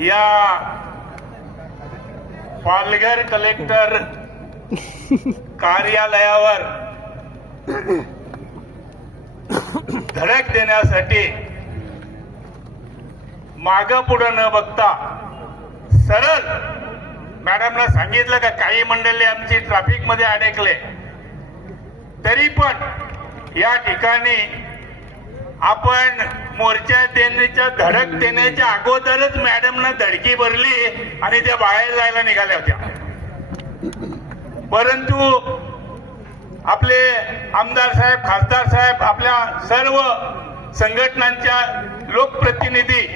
या पालघर कलेक्टर कार्यालयावर धडक देण्यासाठी माग पुढं न बघता सरळ मॅडमला सांगितलं का काही मंडळी आमची ट्रॅफिक मध्ये अडकले तरी पण या ठिकाणी आपण मोर्चा देण्याच्या धडक देण्याच्या अगोदरच मॅडमनं धडकी भरली आणि त्या बाहेर जायला निघाल्या होत्या परंतु आपले आमदार साहेब खासदार साहेब आपल्या सर्व संघटनांच्या लोकप्रतिनिधी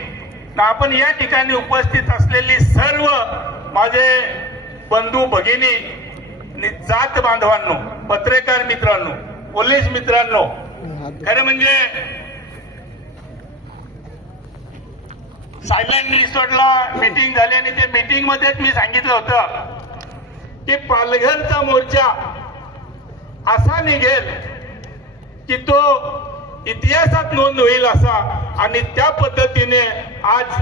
आपण या ठिकाणी उपस्थित असलेली सर्व माझे बंधू भगिनी जात बांधवांनो पत्रकार मित्रांनो पोलीस मित्रांनो खरं म्हणजे सायलंट रिसॉर्टला मीटिंग झाली आणि ते मीटिंग मध्येच मी सांगितलं होतं की पालघरचा मोर्चा असा निघेल की तो इतिहासात नोंद होईल असा आणि त्या पद्धतीने आज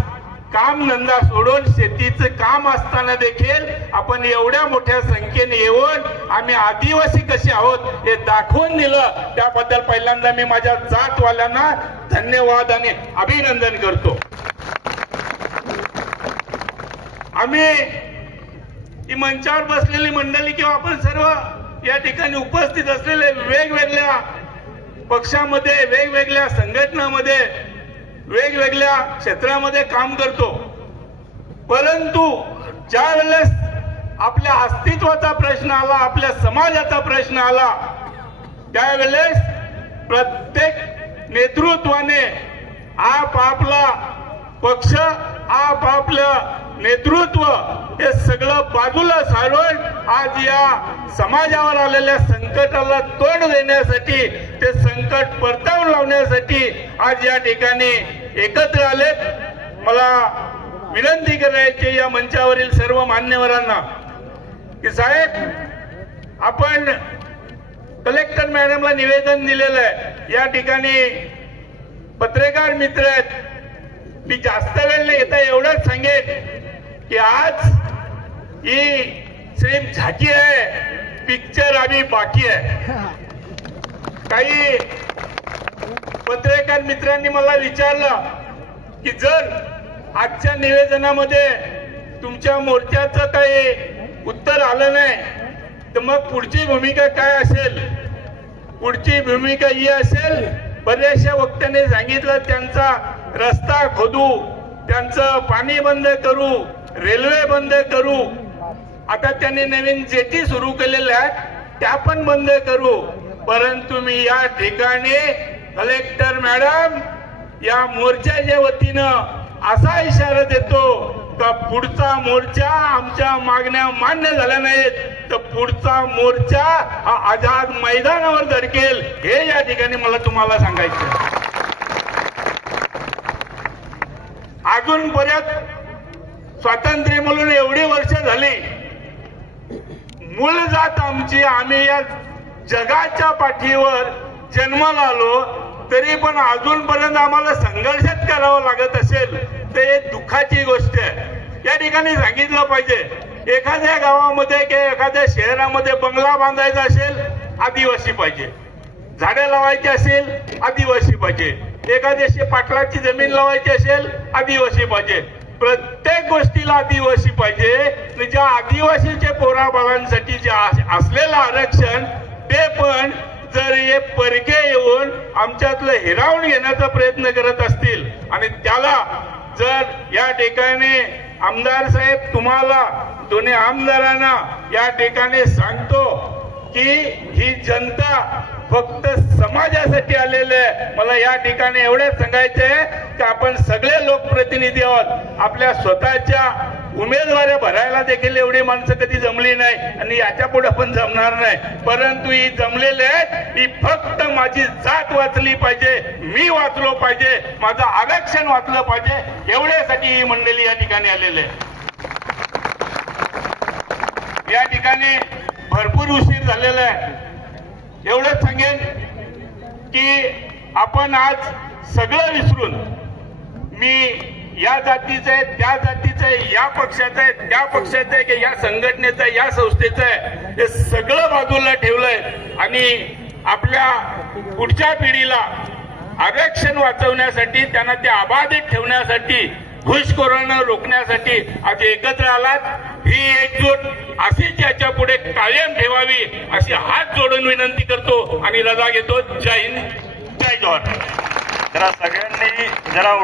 काम नंदा सोडून शेतीचं काम असताना देखील आपण एवढ्या मोठ्या संख्येने येऊन आम्ही आदिवासी कसे आहोत हे दाखवून दिलं त्याबद्दल पहिल्यांदा मी माझ्या जातवाल्यांना धन्यवाद आणि अभिनंदन करतो आम्ही ही मंचावर बसलेली मंडळी किंवा आपण सर्व या ठिकाणी उपस्थित असलेले वेगवेगळ्या पक्षामध्ये वेगवेगळ्या संघटनामध्ये वेगवेगळ्या क्षेत्रामध्ये काम करतो परंतु ज्या वेळेस आपल्या अस्तित्वाचा प्रश्न आला आपल्या समाजाचा प्रश्न आला त्यावेळेस प्रत्येक नेतृत्वाने आप आपला पक्ष आप आपलं नेतृत्व हे सगळं बाजूला सारून आज या समाजावर आलेल्या संकटाला तोंड देण्यासाठी ते संकट परतावून लावण्यासाठी आज या ठिकाणी एकत्र आले मला विनंती करायची या मंचावरील सर्व मान्यवरांना की साहेब आपण कलेक्टर मॅडमला निवेदन दिलेलं आहे या ठिकाणी पत्रकार मित्र आहेत मी जास्त वेळ येता एवढंच सांगेन की आज ही सेम झाकी आहे पिक्चर आम्ही बाकी आहे काही पत्रकार मित्रांनी मला विचारलं की जर आजच्या निवेदनामध्ये तुमच्या मोर्चाचं काही उत्तर आलं नाही तर मग पुढची भूमिका काय असेल पुढची भूमिका ही असेल बऱ्याचशा वक्त्याने सांगितलं त्यांचा रस्ता खोदू त्यांचं पाणी बंद करू रेल्वे बंद करू आता त्यांनी नवीन जेटी सुरू केलेल्या आहेत त्या पण बंद करू परंतु मी या ठिकाणी कलेक्टर मॅडम या मोर्चाच्या वतीनं असा इशारा देतो का पुढचा मोर्चा आमच्या मागण्या मान्य झाल्या नाहीत तर पुढचा मोर्चा हा आझाद मैदानावर धडकेल हे या ठिकाणी मला तुम्हाला सांगायचं अजून बऱ्याच स्वातंत्र्य म्हणून एवढी वर्ष झाली मूळ जात आमची आम्ही या जगाच्या पाठीवर जन्माला आलो तरी पण अजूनपर्यंत आम्हाला संघर्षच करावा लागत असेल तर हे दुःखाची गोष्ट आहे या ठिकाणी सांगितलं पाहिजे एखाद्या गावामध्ये किंवा एखाद्या शहरामध्ये बंगला बांधायचा असेल आदिवासी पाहिजे झाडे लावायची असेल आदिवासी पाहिजे एखाद्याशी पाटलाची जमीन लावायची असेल आदिवासी पाहिजे प्रत्येक गोष्टीला आदिवासी पाहिजे ज्या आदिवासीचे बाळांसाठी जे असलेलं आरक्षण ते पण जर हे परके येऊन आमच्यातलं हिरावून घेण्याचा प्रयत्न करत असतील आणि त्याला जर या ठिकाणी आमदार साहेब तुम्हाला दोन्ही आमदारांना या ठिकाणी सांगतो की ही जनता फक्त समाजासाठी आलेले मला या ठिकाणी एवढे सांगायचे की आपण सगळे लोकप्रतिनिधी आहोत आपल्या स्वतःच्या उमेदवाऱ्या भरायला देखील एवढी माणसं कधी जमली नाही आणि याच्या पुढे पण जमणार नाही परंतु ही जमलेले ही फक्त माझी जात वाचली पाहिजे मी वाचलो पाहिजे माझं आरक्षण वाचलं पाहिजे एवढ्यासाठी ही मंडळी या ठिकाणी आलेले या ठिकाणी भरपूर उशीर झालेला आहे एवढंच सांगेन की आपण आज सगळं विसरून मी या जातीचं आहे त्या जातीचं आहे या पक्षाचं आहे त्या पक्षाचं आहे की या संघटनेचं आहे या संस्थेचं आहे हे सगळं बाजूला ठेवलंय आणि आपल्या पुढच्या पिढीला आरक्षण वाचवण्यासाठी त्यांना ते अबाधित ठेवण्यासाठी घुसखोरांना रोखण्यासाठी आज एकत्र आलात ही एकजूट अशीच याच्या पुढे कायम ठेवावी अशी हात जोडून विनंती करतो आणि रजा घेतो जय हिंद जय जॉन जरा सगळ्यांनी जरा